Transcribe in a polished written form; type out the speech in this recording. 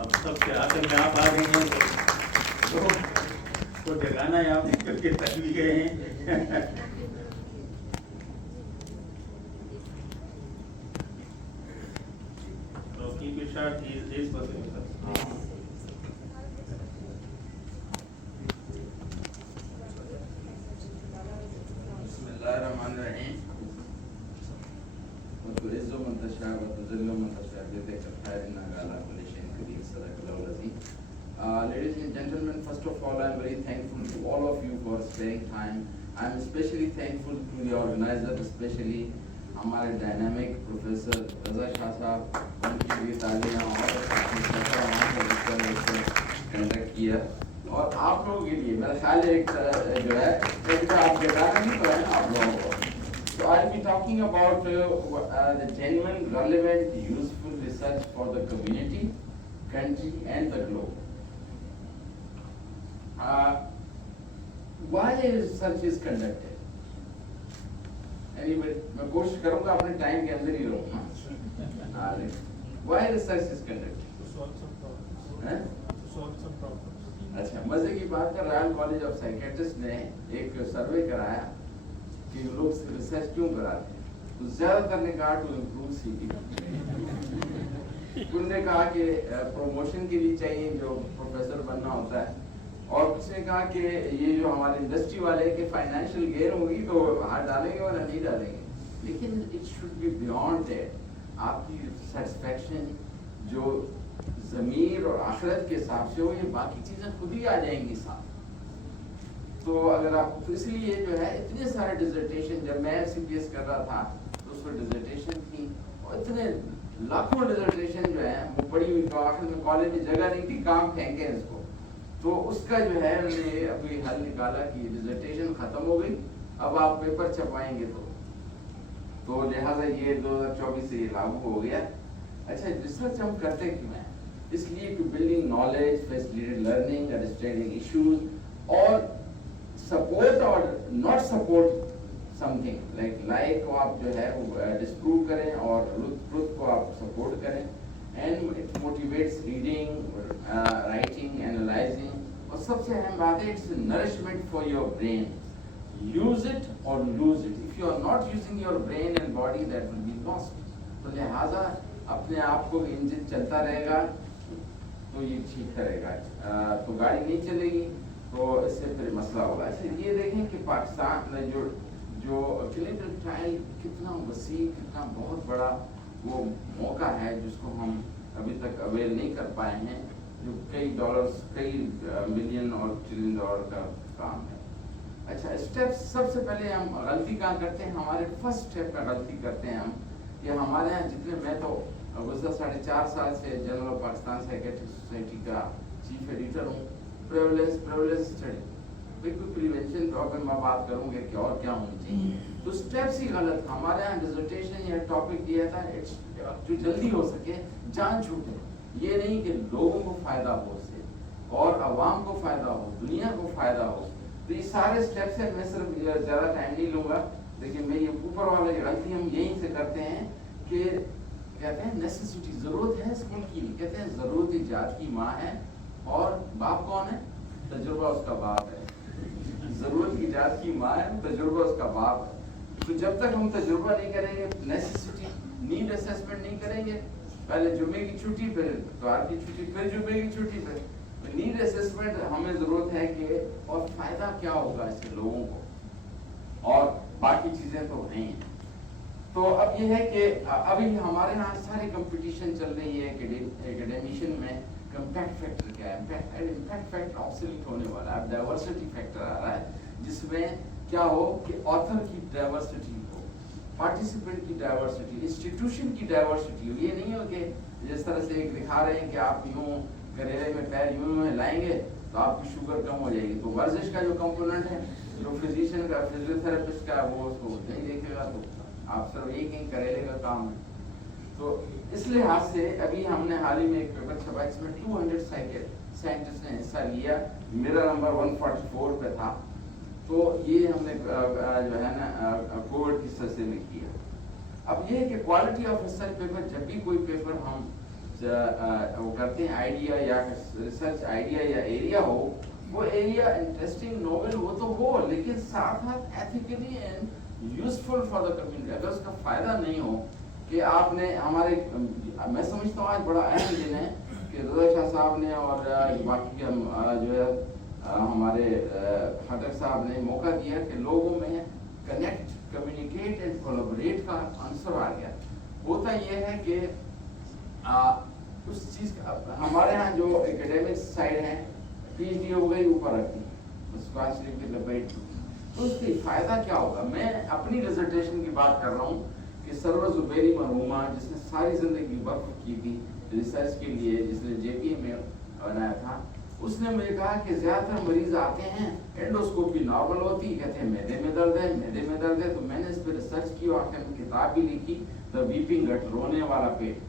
اب سب کے ہاتھ میں آپ آ گئے ہیں تو جگانا ہے آپ کر کے تک بھی گئے ہیں. So keep it short, is possible. بسم الله الرحمن الرحيم. وتعز من تشاء وتذل من تشاء بيدك الخير إنك على كل شيء قدير. صدق الله العظيم. Ladies and gentlemen, first of all, I am very thankful to all of you for sparing time. I am especially thankful to the organizer, especially हमारे डायनामिक प्रोफेसर रजा शाह साहब, उनकी भी तालियां और कंडक्ट किया. और आप लोगों के लिए मेरा ख्याल है एक जो है आप बताना नहीं पड़ा है आप लोगों को. So I'll be talking about the genuine, relevant, useful research for the community, country and the globe. Why research is conducted? Anybody? मैं कोशिश करूँगा अपने टाइम के अंदर ही रहूँगा. Why research is conducted? To solve some problems. हैं? To solve some problems. अच्छा, मजे की बात है, रॉयल कॉलेज ऑफ साइकेट्रिस्ट ने एक सर्वे कराया कि लोग रिसर्च क्यों कराते हैं. तो ज्यादातर ने कहा टू इम्प्रूव सीपी. उन्होंने कहा कि प्रमोशन के लिए चाहिए जो प्रोफेसर बनना होता है, और उसने कहा कि ये जो हमारे इंडस्ट्री वाले के फाइनेंशियल गेन होगी तो हाथ डालेंगे और नहीं डालेंगे. लेकिन it should be beyond that. आपकी सेटिस्फैक्शन जो ज़मीर और आखिरत के हिसाब से हो, ये बाकी चीज़ें खुद ही आ जाएंगी साथ. तो अगर आप तो इसलिए जो है इतने सारे डिजर्टेशन, जब मैं CPS कर रहा था तो उसमें डिजर्टेशन थी और इतने लाखों डिजर्टेशन जो है वो पड़ी हुई, तो आखिर में कॉलेज में जगह नहीं थी, काम फेंके इसको. तो उसका जो है हमने अभी हल निकाला कि डिजर्टेशन ख़त्म हो गई, अब आप पेपर छपाएंगे तो लिहाजा ये 2024 से ये लागू हो गया. अच्छा, रिसर्च हम करते क्यों हैं? इसलिए कि building knowledge, facilitated learning, understanding issues, और सपोर्ट और नॉट सपोर्ट समथिंग लाइक को आप जो है वो डिस्प्रूव करें और ट्रुथ को आप सपोर्ट करें. And it motivates reading, writing, analyzing, और सबसे अहम बात है it's nourishment for your brain. Use it or lose it. If you are not using your brain and body that will be lost. तो लिहाजा अपने आप को इंजन चलता रहेगा तो ये ठीक करेगा, तो गाड़ी नहीं चलेगी तो इससे फिर मसला होगा. अच्छा, ये देखें कि पाकिस्तान में जो क्लिनिकल ट्रायल कितना वसी, कितना बहुत बड़ा वो मौका है जिसको हम अभी तक अवेल नहीं कर पाए हैं, जो कई डॉलर्स, कई मिलियन और ट्रिलियन डॉलर का काम है. अच्छा, स्टेप्स सबसे पहले हम गलती कहाँ करते हैं? हमारे फर्स्ट स्टेप का गलती करते हैं हम कि हमारे यहाँ जितने, मैं तो गुज़श्ता 4.5 साल से general of Pakistan psychiatric society का चीफ एडिटर हूँ. प्रेवलेंस स्टडी, बिल्कुल प्रिवेंशन प्रॉब्लम में बात करूँगे कि और क्या होनी चाहिए. तो स्टेप्स ही गलत. हमारे यहाँ डिसर्टेशन या टॉपिक दिया था जो जल्दी हो सके, जान छूटे. ये नहीं कि लोगों को फ़ायदा हो उससे और आवाम को फ़ायदा हो, दुनिया को फ़ायदा हो. तो ये सारे स्टेप्स हैं. मैं सिर्फ ज़्यादा टाइम नहीं लूँगा, लेकिन मैं ये ऊपर वाले गलती हम यहीं से करते हैं कि कहते हैं नेसेसिटी, ज़रूरत है स्कूल की. कहते हैं ज़रूरत इजाद की माँ है और बाप कौन है? तजुर्बा उसका बाप है. ज़रूरत इजाद की माँ है, तजुर्बा उसका बाप है. तो जब तक हम तजुर्बा नहीं करेंगे, नेसेसिटी, नीड असेसमेंट नहीं करेंगे, पहले जुमे की छुट्टी, फिर इतवार की छुट्टी, फिर जुमे की छुट्टी, फिर नीड असेसमेंट हमें ज़रूरत है कि और फ़ायदा क्या होगा इससे लोगों को, और बाकी चीज़ें तो हैं. तो अब ये है कि अभी हमारे यहाँ सारी कंपटीशन चल रही है एकेडमिशियन में. इम्पैक्ट फैक्टर क्या है? इम्पैक्ट फैक्टर ऑब्सोलीट होने वाला है. डाइवर्सिटी फैक्टर आ रहा है जिसमें क्या हो कि ऑथर की डाइवर्सिटी हो, पार्टिसिपेंट की डाइवर्सिटी, इंस्टीट्यूशन की डाइवर्सिटी हो. ये नहीं हो कि जिस तरह से एक दिखा रहे हैं कि आप यूँ करेले में पैर यूँ हिलाएंगे तो आपकी शुगर कम हो जाएगी. तो वर्जिश का जो कंपोनेंट है, जो फिजिशियन का, फिजियोथेरेपिस्ट का, वो उसको नहीं देखेगा, तो आप सिर्फ एक ही करेले का काम है. तो इस लिहाज से अभी हमने हाल ही में एक पेपर छपा, इसमें 200 साइंटिस्ट ने हिस्सा लिया. मेरा नंबर 144 पे था. तो ये हमने जो है ना कोविड की सस्ते में किया. अब ये है कि क्वालिटी ऑफ रिसर्च पेपर, जब भी कोई पेपर हम وہ کرتے ہیں آئیڈیا یا ریسرچ آئیڈیا یا ایریا ہو, وہ ایریا انٹرسٹنگ نوول وہ تو ہو, لیکن ساتھ ساتھ ethically and useful for the community. اگر اس کا فائدہ نہیں ہو کہ آپ نے ہمارے, میں سمجھتا ہوں آج بڑا اہم دن ہے کہ رضا شاہ صاحب نے اور باقی جو ہے ہمارے خٹک صاحب نے موقع دیا کہ لوگوں میں کنیکٹ, کمیونیکیٹ اینڈ کولابریٹ کا عنصر آ گیا. ہوتا یہ ہے کہ اس چیز کا ہمارے ہاں جو اکیڈیمک سائڈ ہے, پی ایچ ڈی ہو گئی اوپر رکھتی اس کو شریف کی لپیٹ, تو اس کی فائدہ کیا ہوگا. میں اپنی ڈیزرٹیشن کی بات کر رہا ہوں کہ سرور زبیری مرحومہ جس نے ساری زندگی وقف کی تھی ریسرچ کے لیے, جس نے جے پی میں بنایا تھا, اس نے مجھے کہا کہ زیادہ تر مریض آتے ہیں اینڈوسکوپی نارمل ہوتی, کہتے ہیں میدے میں درد ہے, میدے میں درد ہے. تو میں نے اس پہ ریسرچ کی اور آخر میں کتاب بھی لکھی, دا ویپنگ گٹ, رونے والا پیٹ.